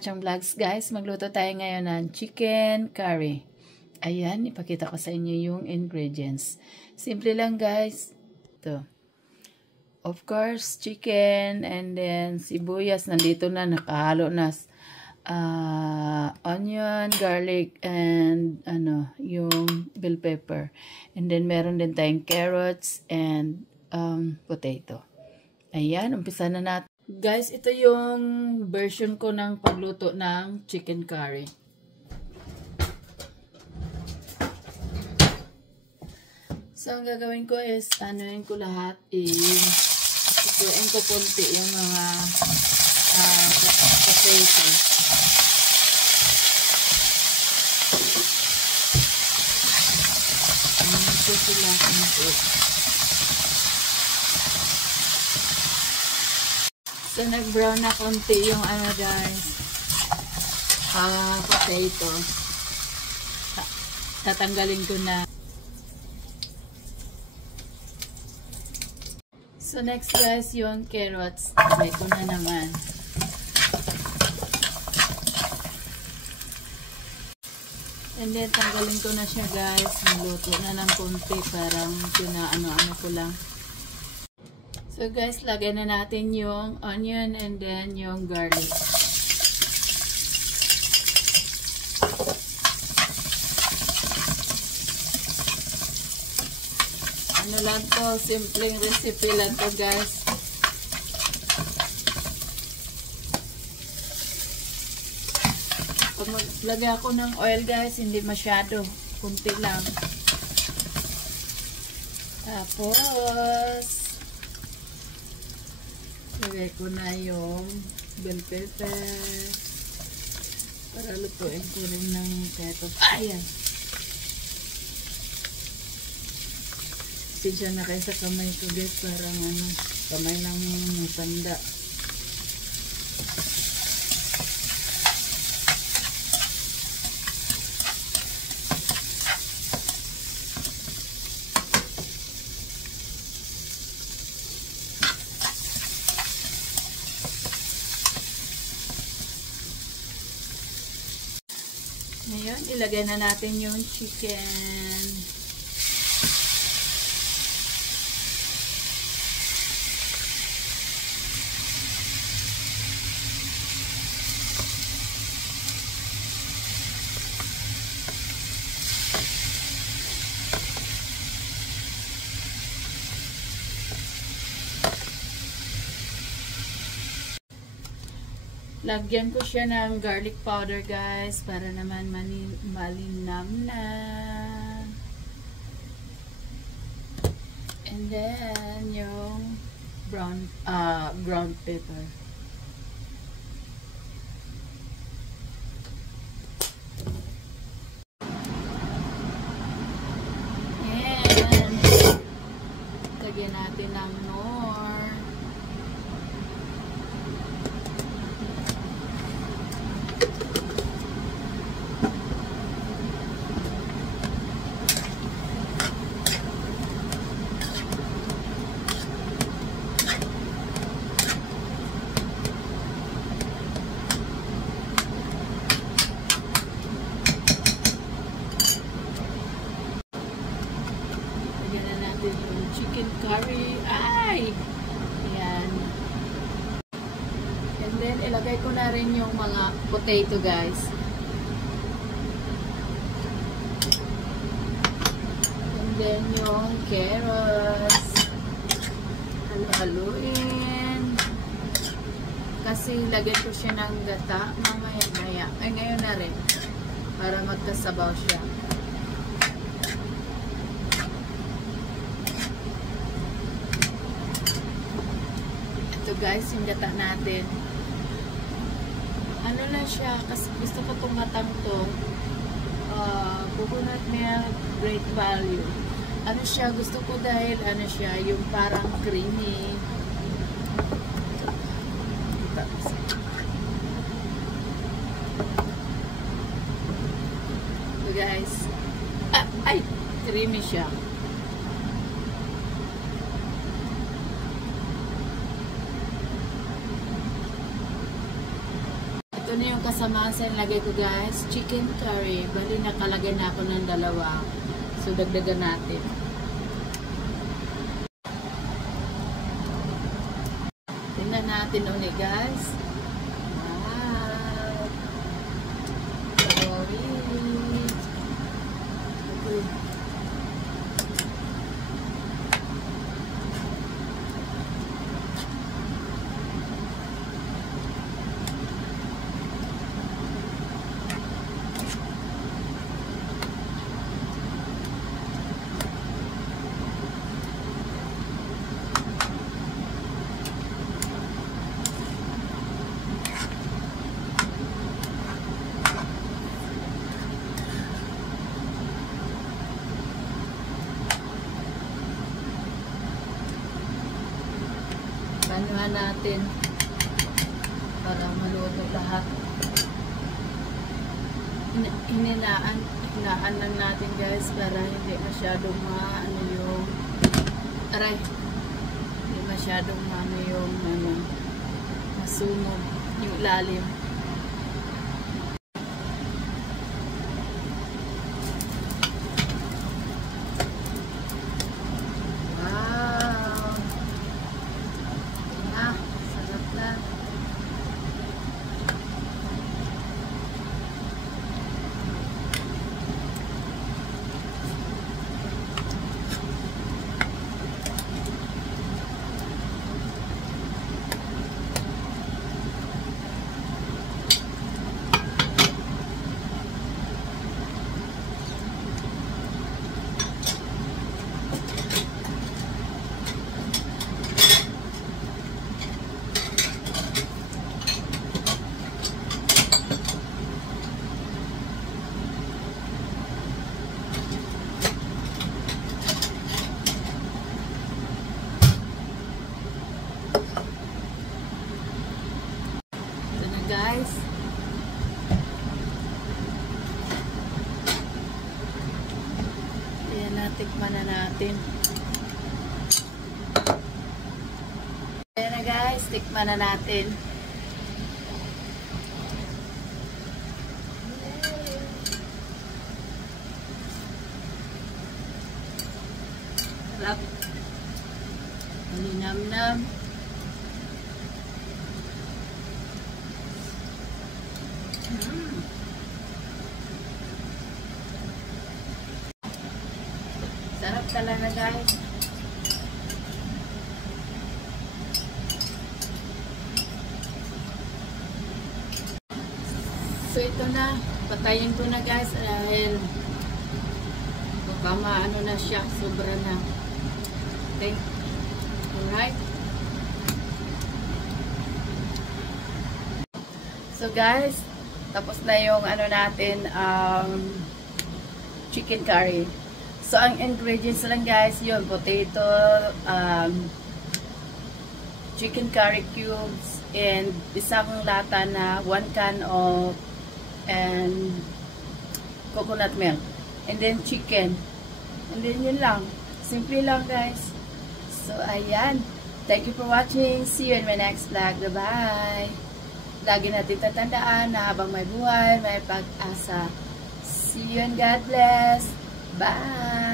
Kachang Vlogs guys. Magluto tayo ngayon ng chicken curry. Ayan, ipakita ko sa inyo yung ingredients. Simple lang guys. Ito. Of course, chicken and then sibuyas. Nandito na, nakahalo na. Onion, garlic, and yung bell pepper. And then meron din tayong carrots and potato. Ayan, umpisa na natin. Guys, ito yung version ko ng pagluto ng chicken curry. So, ang gagawin ko is, anuin ko lahat is, ituin ko konti yung mga potato. Anuin ko sila konti. So, nag-brown na konti yung guys, potato. Tatanggalin ko na. So, next guys, yung carrots. Lagay ko na naman. And then, tanggalin ko na siya guys. Niluto na ng konti. Parang ano ko lang. So guys, lagay na natin yung onion and then yung garlic. Ano lang to, simpleng recipe lang to guys. Pag maglagay ako ng oil guys, hindi masyado, kunti lang. Tapos lagay ko na yung bell pepper para lutuin ko rin ng keto. Ayan. Sinsya na kayo sa kamay ko guys. Parang kamay ng matanda. Ngayon, ilagay na natin yung chicken. Lagyan ko siya ng garlic powder guys para naman malinam na. And then yung brown pepper. And lagyan natin ng nor. Chicken curry. Ay! Ayan. And then, ilagay ko na rin yung mga potato, guys. And then, yung carrots. Haluin. Kasi, lagay ko siya ng gata. Mamaya-maya. Ay, ngayon na rin. Para magkasabaw siya. Guys, yung gata natin. Ano lang siya, kasi gusto ko itong gatang to. Coconut milk, great value. Ano siya, gusto ko dahil ano siya, yung parang creamy. So guys, ay, creamy siya. sasamahan sa nilagay ko guys, chicken curry. Bali nakalagay na ako ng dalawa. So dagdagan natin. Tingnan natin ulit guys. Wow! Sorry. Okay. Panuhan natin para maluto lahat. Hinaan lang natin guys para hindi masyadong yung aray. Hindi masyadong yung masunog yung ilalim. Guys, ayan na, tikman na natin. Ayan na guys, tikman na natin. Sarap. Maninam-nam. Sarap talaga guys. So ito na, patayin ko na guys dahil baka maano na siya, sobra na. Okay. Alright. So guys, tapos na yung ano natin, chicken curry. So ang ingredients lang guys, yun, potato, chicken curry cubes, and isang lata na 1 can of and coconut milk. And then chicken. And then yun lang. Simple lang guys. So ayan. Thank you for watching. See you in my next vlog. Bye-bye. Lagi natin tatandaan na habang may buhay, may pag-asa. See you and God bless. Bye!